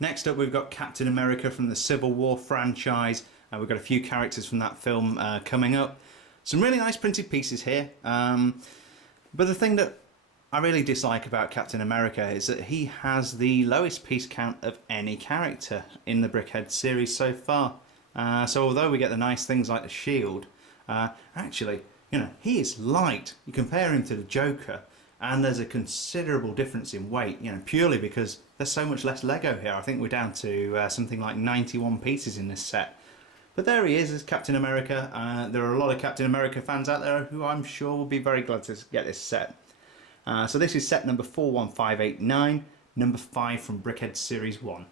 Next up, we've got Captain America from the Civil War franchise. We've got a few characters from that film coming up. Some really nice printed pieces here. But the thing that I really dislike about Captain America is that he has the lowest piece count of any character in the Brickheadz series so far. So although we get the nice things like the shield, actually, he is light. You compare him to the Joker, and there's a considerable difference in weight, purely because there's so much less Lego here. I think we're down to something like 91 pieces in this set. But there he is as Captain America. There are a lot of Captain America fans out there who I'm sure will be very glad to get this set. So this is set number 41589, number 5 from Brickheadz Series 1.